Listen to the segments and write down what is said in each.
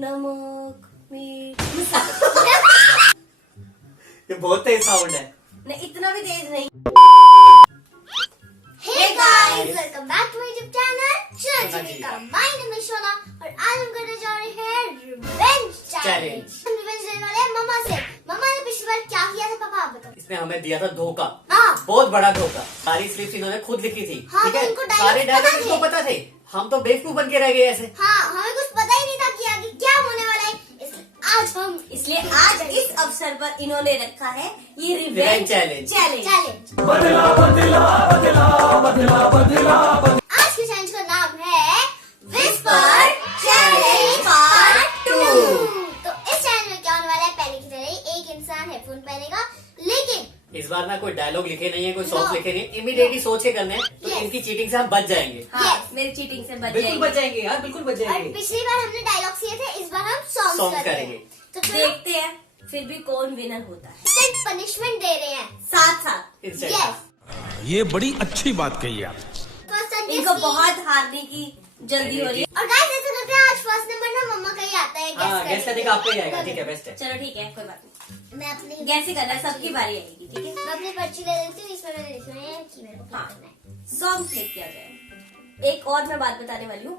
नमक मीठ ये बहुत तेज साउंड है। नहीं, इतना भी तेज नहीं। Hey guys, welcome back to my YouTube channel Shona जी का। My name is शोना और आज हम करने जा रहे हैं रिवेंज चैलेंज। हम रिवेंज लेने वाले हैं मम्मा से। मम्मा ने पिछली बार क्या किया था पापा आप बताओ। इसने हमें दिया था धोखा। हाँ। बहुत बड़ा धोखा। सारी स्क्रिप्ट इन्होंने खुद लिखी थी। हाँ, ठीक तो है, इनको सारे डायलॉग डायलॉग इनको पता थे। हम तो बेवकूफ बन के रह गए ऐसे। हाँ, हमें कुछ पता ही नहीं था कि आगे क्या होने वाला है। इसलिए आज इस अवसर पर इन्होंने रखा है ये रिवेंज चैलेंज। आज के चैलेंज का नाम है विस्पर चैलेंज पार्ट 2। तो इस चैलेंज में क्या होने वाला है, पहले की तरह एक इंसान हेडफोन पहनेगा, लेकिन इस बार ना कोई डायलॉग लिखे नहीं है, कोई सॉन्ग लिखे नहीं, इमीडिएटली सोच के करने हैं। तो Yes. इनकी चीटिंग से हम बच जाएंगे। हाँ, मेरी चीटिंग से बच बिल्कुल बच जाएंगे। जाएंगे यार, बिल्कुल बच और जाएंगे। पिछली बार हमने डायलॉग किए थे, इस बार हम सॉन्ग Songs करेंगे। करेंगे। तो चलो देखते हैं फिर भी कौन विनर होता है। इंस्टेंट पनिशमेंट दे रहे हैं। साथ साथ Instant। यस, ये बड़ी अच्छी बात कही आप। फर्स्ट इनको बहुत हारने की जल्दी हो रही है। और गाइस ऐसा करते हैं, आज फर्स्ट नंबर ना मम्मा का ही आता है। हाँ, गैस करने का आपका ही आएगा। ठीक है, बेस्ट है। चलो ठीक है, कोई बात नहीं। मैं अपनी गैस ही करना है, सबकी बारी आएगी। ठीक है, मैं अपनी पर्ची ले लेती हूँ, इसमें मैंने लिखना है कि मेरे को क्या हाँ। करना है। सॉन्ग सेलेक्ट किया जाए। एक और मैं बात बताने वाली हूँ,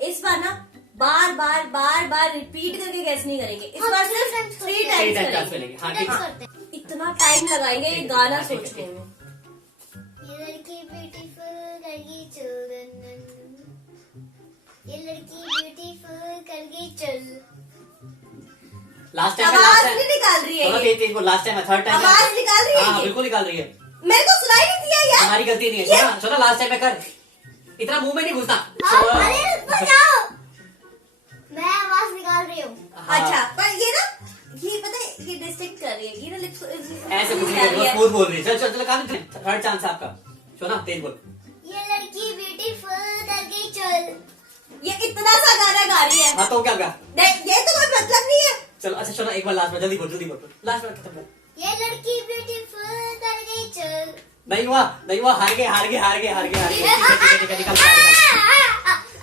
इस बार ना बार बार रिपीट करके गैस नहीं करेंगे। इस हाँ, बार three सिर्फ times 3 Three टाइम्स times करेंगे। मिलेंगे। हाँ, Three ठीक times है। करते हैं। इतना टाइम लगाएंगे ये गाना हाँ, ठीक है, सोचने में। ये लड़की ब्यूटीफुल कर गई चल, ये लड़की ब्यूटीफुल कर गई चल। लास्ट टाइम आवाज नहीं निकाल रही है चलो ये। तेज लास्ट टाइम है, थर्ड टाइम आवाज निकाल रही है हाँ, ये। बिल्कुल निकाल रही है। मेरे को सुनाई नहीं दिया यार। हमारी गलती नहीं है। सुना लास्ट टाइम में कर, इतना मुंह में नहीं घुसना। हाँ, अरे बचाओ, मैं आवाज निकाल रही हूँ। हाँ। अच्छा, पर ये ना, ये पता है ये डिस्ट्रैक्ट कर रही है। ये ना लिप्स ऐसे कुछ नहीं है, स्मूथ बोल रही है। चल चल चल, काम थर्ड चांस है आपका। सुना तेज बोल। ये लड़की ब्यूटीफुल कर गई चल। ये इतना सा गाना गा रही है। हाँ तो क्या क्या नहीं, ये तो कोई मतलब नहीं है। चलो अच्छा सुना एक बार लास्ट में, जल्दी बोल लास्ट में खत्म कर। ये लड़की ब्यूटीफुल कर गई चल। नहीं हुआ, हार गए।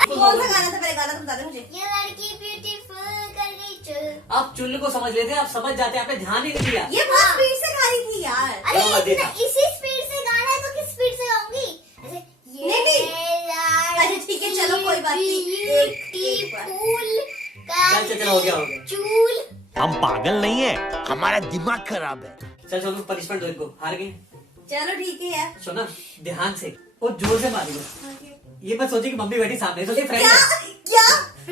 निकल। कौन सा गाना था, पहले गाना तो बता दे मुझे। ये लड़की ब्यूटीफुल कर गई चल। आप चुल्लू को समझ लेते, आप समझ जाते, आपने ध्यान ही नहीं दिया। ये बहुत स्पीड से गा रही थी यार। अरे क्या बात है? इसी स्पीड से गाना है तो किस स्पीड से गाऊंगी ऐसे। नहीं। अच्छा ठीक है, चलो कोई बात नहीं। एक बार। चल, हो गया। चूल। हम पागल नहीं है, हमारा दिमाग खराब है। चल चलो पनिशमेंट दो इनको, हार गए। चलो ठीक है यार। सुना ध्यान से और जोर से मारिए। ये मत सोचिए कि मम्मी बैठी सामने, तो फ्रेंड क्या है।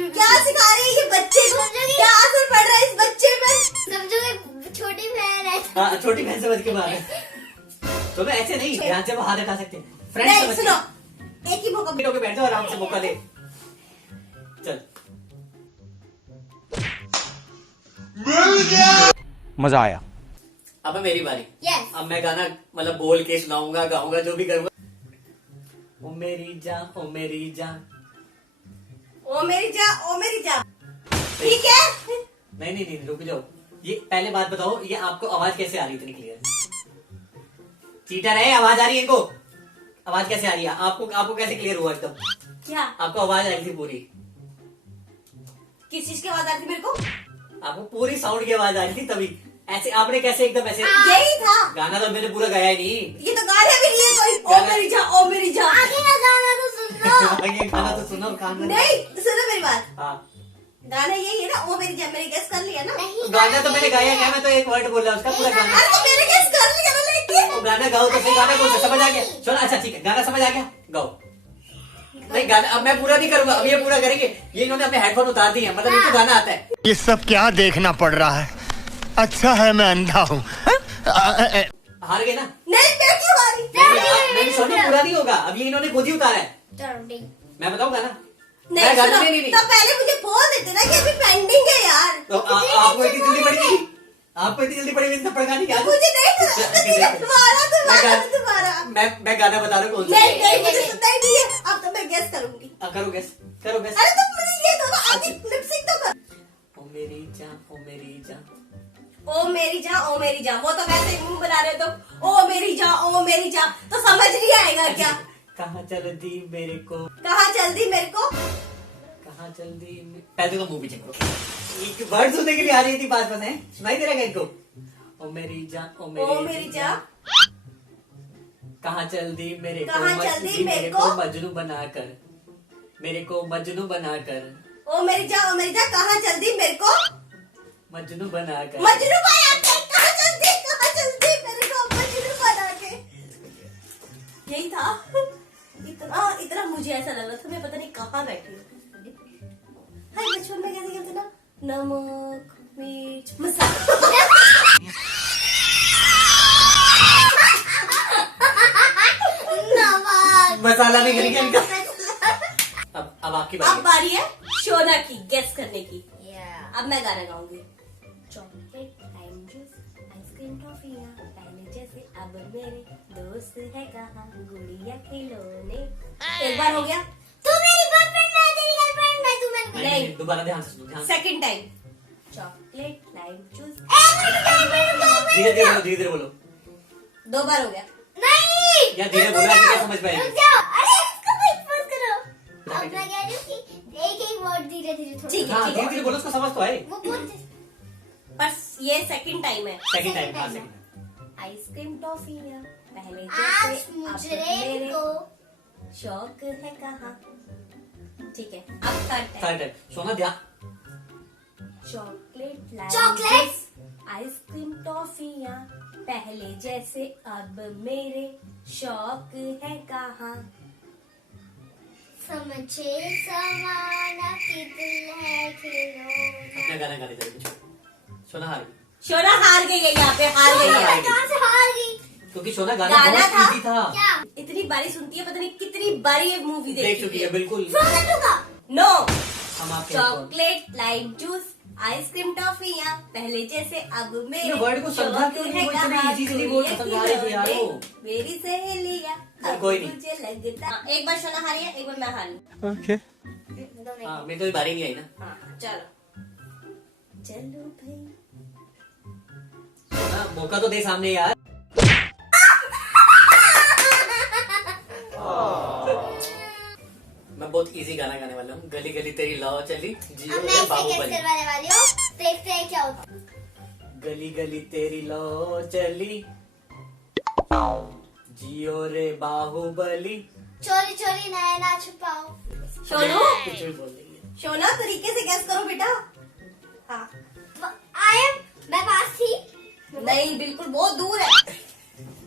क्या सिखा रही है ये बच्चे को? क्या असर पड़ रहा है इस बच्चे में? समझोगे छोटी बहन है। हाँ, छोटी बहन से बच के मारे। तो मैं ऐसे नहीं, ध्यान से वो हाथ हटा सकते हैं। फ्रेंड नहीं, सुनो, एक ही मौका। होके बैठ जाओ, आराम से मौका ले। चल मजा आया। अब है मेरी बारी। यस। अब मैं गाना मतलब बोल के सुनाऊंगा, गाऊंगा, जो भी करूंगा। ओ मेरी जान, ओ मेरी जान। ओ मेरी जा। ठीक है। नहीं, रुक जाओ। ये पहले बात बताओ, ये आपको आवाज कैसे आ रही इतनी क्लियर? चीटर है, आवाज आ रही है इनको? आवाज कैसे आ रही है आपको कैसे क्लियर हुआ एकदम? क्या? आपको आवाज आ रही थी पूरी? किस चीज की आवाज आ रही थी मेरे को? आपको पूरी साउंड की आवाज आ रही थी तभी। ऐसे आपने कैसे एकदम ऐसे? यही था। गाना तो मैंने पूरा गाया ही नहीं। ये तो गाने भी नहीं है कोई। ओ मेरी जा। आगे का गाना तो सुन लो। ये गाना तो सुनो कान में। नहीं, सुनो मेरी बात। हाँ, गाना यही है ना, ओ मेरी जा। मैंने गेस कर लिया ना। नहीं, गाना तो मैंने गाया क्या? मैं तो एक वर्ड बोल रहा हूँ उसका पूरा गाना। अरे तो मैंने गेस कर लिया ना, लेकिन तो गाना गाओ तो सही, गाना कौन सा समझ आ गया? चलो अच्छा ठीक है, गाना समझ आ गया, गाओ। नहीं गाना अब मैं पूरा नहीं करूंगा, अब ये पूरा करेंगे। ये इन्होंने अपने हेडफोन उतार दिए हैं, मतलब इनको गाना आता है। ये सब क्या देखना पड़ रहा है? अच्छा है मैं अंधा हूँ। हार गए ना? नहीं, मैं क्यों हारी? नहीं सुनो, पूरा नहीं होगा। अब ये इन्होंने खुद ही उतारा है। मैं बताऊँ गाना? नहीं, मैं गाना सुनो, नहीं। तो पहले मुझे बोल देते ना कि अभी पेंडिंग है यार। तो आपको इतनी जल्दी पड़ेगी? आपको इतनी जल्दी पड़ेगी इतना पड़का क्या? मुझे नहीं तुम्हारा। मैं गाना बता रहा हूँ कौन सा। नहीं, मुझे सुनना ही नहीं है। अब तो मैं गेस करूंगी। करो गैस। अरे तुम मुझे ये दो ना, आगे लिप सिंक तो कर। ओ मेरी जान, ओ मेरी जान। ओ मेरी जा। वो तो वैसे ही मुंह बना रहे हो तो ओ मेरी जा तो समझ नहीं आएगा क्या? कहाँ चल दी मेरे को, कहाँ चल दी मेरे को? कहाँ चल दी पहले तो मूवी चेक करो, एक वर्ड सुनने के लिए आ रही थी पास है, सुनाई दे रहा है इनको। ओ मेरी जान, ओ मेरी जान, कहाँ चल दी मेरे को, कहाँ चल दी मेरे को मजनू बनाकर, मेरे को मजनू बनाकर, ओ मेरी जान कहाँ चल दी मेरे को मजनू बनाकर, मजनू बना के, कहाँ चल दी मेरे को मजनू बना के। यही था। इतना मुझे ऐसा लग रहा था मैं पता नहीं कहाँ बैठी हूँ। हाय, बचपन में कैसे कहते ना, नमक मिर्च मसाला। मसाला भी गिर गया इनका। अब आपकी अब बारी बारी है शोना की गेस करने की। Yeah. अब मैं गाना गाऊंगी। चॉकलेट लाइम जूस आइसक्रीम टॉफियाँ पहले जैसे अब मेरे दोस्त है कहाँ गुड़िया खिलौने। एक बार हो गया। तू मेरी गर्लफ्रेंड, मैं तेरी गर्लफ्रेंड, मैं तू मैं है। नहीं, दोबारा ध्यान से सुनो, ध्यान से। Second time. Chocolate lime juice धीरे धीरे बोलो, धीरे धीरे बोलो, 2 बार हो गया। नहीं या धीरे बोलो, ऐसे क्या समझ पाएगी। रुक जाओ, अरे इसको मत फोर्स करो। अब मैं कह रही हूँ कि एक वर्ड धीरे धीरे थोड़ा। ठीक है, हाँ ठीक धीरे है। धीरे बोलो, उसको समझ तो आए। वो बहुत बस ये सेकंड टाइम है। सेकंड टाइम, Second हाँ time. सेकंड। आइसक्रीम टॉफियाँ पहले आज जैसे अब मुझे मेरे को शौक है कहाँ। ठीक है, अब थर्ड टाइम। थर्ड टाइम, सोना ध्यान। Chocolate lime chocolate? Juice, ice cream टॉफियाँ पहले जैसे अब मेरे शौक है कहाँ। समझे समाना की दिल है खिलौना। अपना गाना गाने चलो, सोना हार गई। शोना हार गई है, यहाँ पे हार गई है। मैं कहाँ से हार गई? क्योंकि सोना गाना गाना बहुत था। इजी था। क्या? इतनी बारी सुनती है, पता नहीं कितनी बारी ये मूवी देख चुकी है बिल्कुल। Frozen टू का? नो। हम आपके चॉकलेट लाइम जूस आइसक्रीम टॉफियाँ पहले जैसे अब मेरे ये वर्ड को समझा क्यों नहीं? वो इतने easy से नहीं बोल समझा रहे थे यार वो। मेरी सहेलियाँ अब कोई नहीं। मुझे लगता। हाँ, एक बार शोना हारी है, एक बार मैं हारी। Okay. दोनों हाँ, मेरी तो बारी नहीं आई ना। हाँ, चलो चलो भाई। सोना मौका तो दे सामने यार। मैं बहुत इजी गाना गाने वाला हूँ। गली गली तेरी लौ चली, जियो अब मैं रे इसे गेस बाहुबली। करवाने वाली हूँ। देखते हैं क्या होता है। गली गली तेरी लौ चली, जियो रे बाहुबली। चोरी चोरी नैना छुपाओ। शोनो, कुछ भी बोल रही है। शोना तरीके से गैस करो बेटा। हाँ, मैं पास थी। नहीं बिल्कुल बहुत दूर है।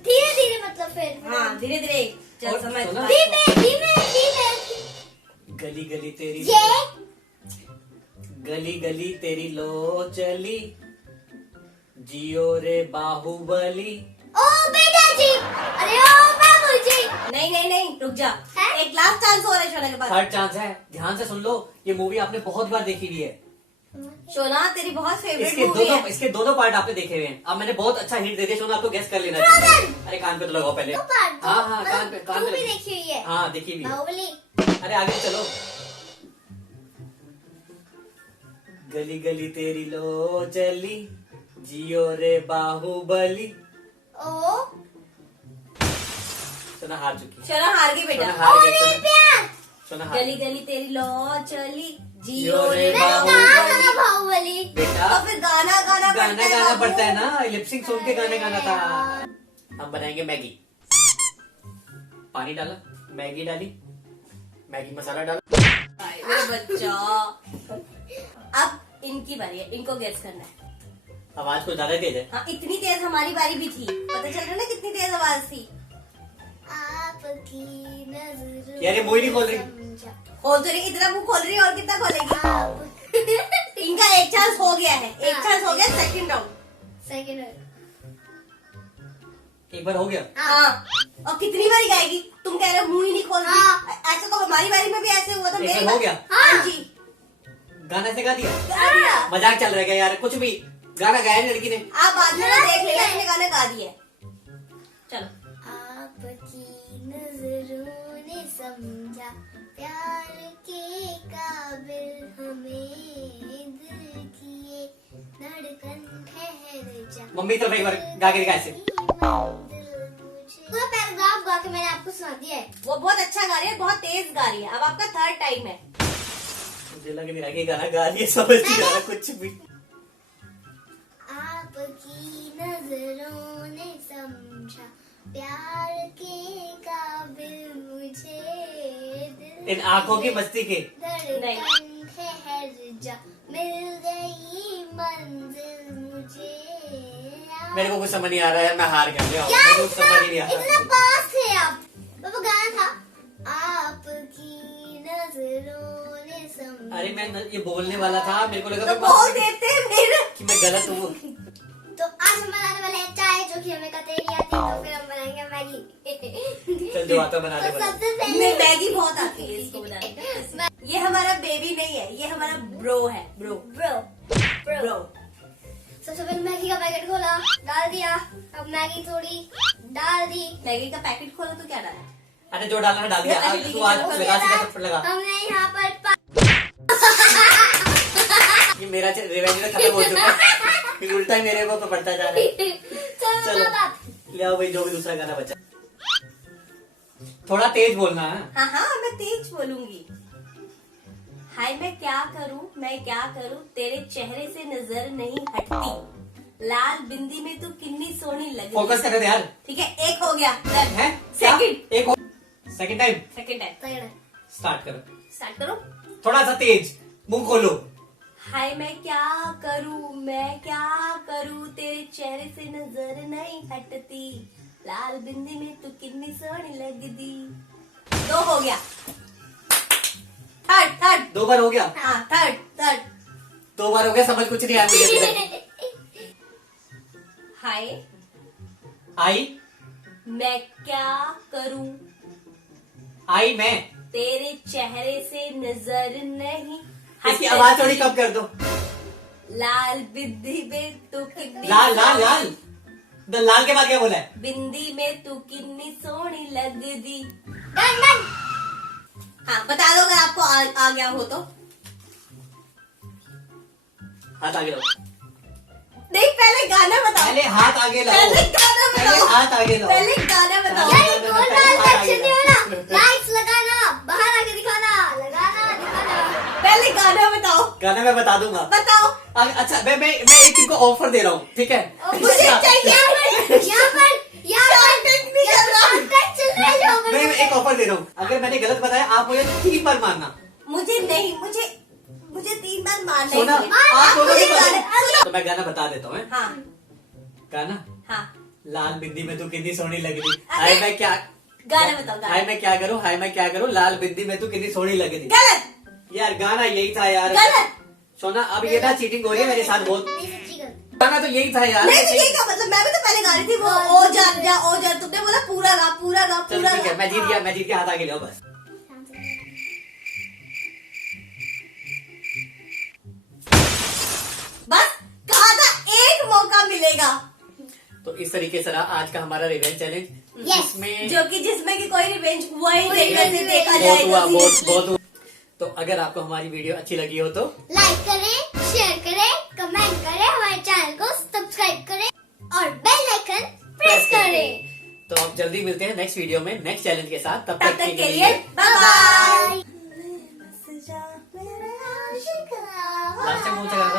धीरे धीरे मतलब फिर। हाँ, धीरे धीरे चल और समझ। शोना? धीमे धीमे धीमे। गली गली तेरी ये गली गली तेरी लो चली, जियो रे बाहुबली। ओ बेटा जी, अरे ओ बाबू जी। नहीं नहीं नहीं, रुक जा। है? एक लास्ट चांस हो रहा है शोना के पास। थर्ड चांस है, ध्यान से सुन लो। ये मूवी आपने बहुत बार देखी हुई है। शोना तेरी बहुत फेवरेट मूवी है। इसके दोनों पार्ट आपने देखे हुए हैं। अब मैंने बहुत अच्छा हिंट दे दिया, सोना आपको गैस कर लेना Frozen! चाहिए। अरे कान पे तो लगाओ पहले। दो पार्ट हाँ हाँ, कान पे तू भी लगा। देखी हुई है। हाँ देखी हुई है। बाहुबली। अरे आगे चलो। गली गली तेरी लो चली, जियो रे बाहुबली। ओ सोना हार चुकी है। शोना हार गई बेटा। सोना हार गई, मेरे सोना- प्यार। सोना हार गली गई। गली तेरी लो चली, जियो जियो रे रे मैंने बाहुबली। कहा था ना बाहुबली। बेटा और फिर गाना गाना पड़ता गाना है गाना बाबू। पड़ता है ना, लिपसिंग सुन के गाना गाना था। हम बनाएंगे मैगी। पानी डाला, मैगी डाली, मैगी मसाला डाला। हाय, मेरा बच्चा। अब इनकी बारी है, इनको गेस करना है। आवाज कुछ ज्यादा तेज है। हाँ, इतनी तेज हमारी बारी भी थी। पता चल रहा है ना कितनी तेज आवाज थी। आपकी नजर यार ये मुंह ही नहीं खोल रही। खोल तो रही, इतना मुंह खोल रही है और कितना खोलेगी। आप इनका एक चांस हो गया है, एक चांस हो गया। Second round. सेकंड एक बार हो गया। हाँ, और कितनी बारी गाएगी? तुम कह रहे हो मुंह ही नहीं खोल रही। हाँ। ऐसा तो हमारी बारी में भी ऐसे हुआ था। एक मेरी बार हो बारी- गया। हाँ जी, गाना से गा दिया। गा दिया। मजाक चल रहा है क्या यार? कुछ भी गाना गाया नहीं लड़की ने। आप बाद में ना देख लेना, इसने गाना गा दिया है। चलो। आपकी नजरों ने समझा प्यार के काबिल हमें दिल किए धड़कन ठहर जा। मम्मी तरफ एक बार गा के दिखा ऐसे। पूरा पैराग्राफ गा के मैंने आपको सुना दिया है। वो बहुत अच्छा गा रही है, बहुत तेज गा रही है। अब आपका थर्ड टाइम है। मुझे लग नहीं रहा कि गाना गा रही है, समझ नहीं आ रहा कुछ भी। आपकी नजरों ने समझा प्यार के काबिल मुझे, इन आंखों की मस्ती के धड़कन ठहर जा, मिल गई मंजिल मुझे। मेरे को कुछ समझ नहीं आ रहा है, मैं हार गया। मेरे यार को समझ ही नहीं आ इतना रहा। पास थे आप। पापा गाना था आपकी नजरों ने समझा। अरे मैं ये बोलने वाला था, मेरे को लगा तो बोल देते मेरे। कि मैं गलत हूँ। तो आज हम बनाने वाले हैं चाय, जो कि हमें कतई नहीं आती, तो फिर हम बनाएंगे मैगी। चल जो आता बना तो दे। सबसे नहीं, पहले मैगी बहुत आती है इसको बनाने। ये हमारा बेबी नहीं है, ये हमारा ब्रो है। ब्रो ब्रो सबसे पहले मैगी का पैकेट खोला, डाल दिया। अब मैगी थोड़ी डाल दी। मैगी का पैकेट खोला तो क्या डाला? अरे जो डालना है डाल दिया। अरे तू आज ठीक है, लगा सीधा थप्पड़ लगा। हमने यहाँ पर ये मेरा रिवेंज खत्म हो चुका है, फिर उल्टा ही मेरे को पड़ता जा रहा है। चलो ले आओ भाई, जो भी दूसरा गाना बचा। थोड़ा तेज बोलना है। हाँ मैं तेज बोलूंगी। हाय मैं क्या करूं तेरे चेहरे से नजर नहीं हटती, लाल बिंदी में तू कितनी सोहनी लगती। फोकस कर यार। ठीक है, एक हो गया। है सेकंड एक सेकंड टाइम तगड़ा। स्टार्ट करो। स्टार्ट करो। थोड़ा सा तेज, मुंह खोलो। हाय मैं क्या करूं तेरे चेहरे से नजर नहीं हटती, लाल बिंदी में तू कितनी सोहनी लगती। 2 हो गया। थर्ड 2 बार हो गया। हाँ थर्ड 2 बार हो गया, समझ कुछ नहीं आया मुझे अभी तक। हाय आई मैं क्या करूं आई मैं। तेरे चेहरे से नजर नहीं इसकी आवाज थोड़ी कम कर दो। लाल बिंदी में तू कितनी लाल लाल के बाद क्या बोला है? बिंदी में तू कितनी सोहनी लगदी। डन हाँ बता दो अगर आपको आ गया हो तो। हाथ आगे लो। नहीं पहले गाना बताओ। पहले हाथ आगे लाओ। पहले गाना पहले बताओ। हाथ आगे लाओ। पहले गाना बताओ। यार ये गोल लाल सेक्शन नहीं होना। लाइट्स लगाना, बाहर आके दिखाना, लगाना दिखाना। पहले गाना बताओ। गाना मैं बता दूंगा। बताओ। अच्छा मैं एक इनको ऑफर दे रहा हूँ, ठीक है? मुझे चाहिए। यहाँ पर चल रहा है जो मैं एक ऑफर दे रहा हूँ, अगर मैंने गलत बताया आप मुझे 3 बार मारना। मुझे 3 बार मारना सोना है। आप दोनों मुझे को गाना- तो मैं गाना बता देता हूँ। हाँ गाना हाँ लाल बिंदी में तू कितनी सोहनी लग रही। अरे, हाय मैं क्या गाना बताओ। हाय मैं क्या करूँ लाल बिंदी में तू कितनी सोहनी लग रही। गलत यार गाना यही था यार। गलत। सोना अब ये था चीटिंग हो रही है मेरे साथ बहुत। सच्ची गलत। गाना तो यही था यार। नहीं तो यही का मतलब मैं भी तो पहले गा रही थी वो ओ जा तुमने बोला पूरा गा चल ठीक है, मैं जीत गया हाथ आगे लो बस। बस कहा था एक मौका मिलेगा। तो इस तरीके से रहा आज का हमारा रिवेंज चैलेंज, Yes, जिसमें कि कोई रिवेंज हुआ ही नहीं वैसे देखा बहुत जाए हुआ तो बहुत seriously। बहुत हुआ। तो अगर आपको हमारी वीडियो अच्छी लगी हो तो लाइक करें, शेयर करें, कमेंट करें, हमारे चैनल को सब्सक्राइब करें और बेल आइकन प्रेस करें। तो आप जल्दी मिलते हैं नेक्स्ट वीडियो में नेक्स्ट चैलेंज के साथ। तब तक के लिए बाय बाय। लास्ट टाइम कौन सा गाना था?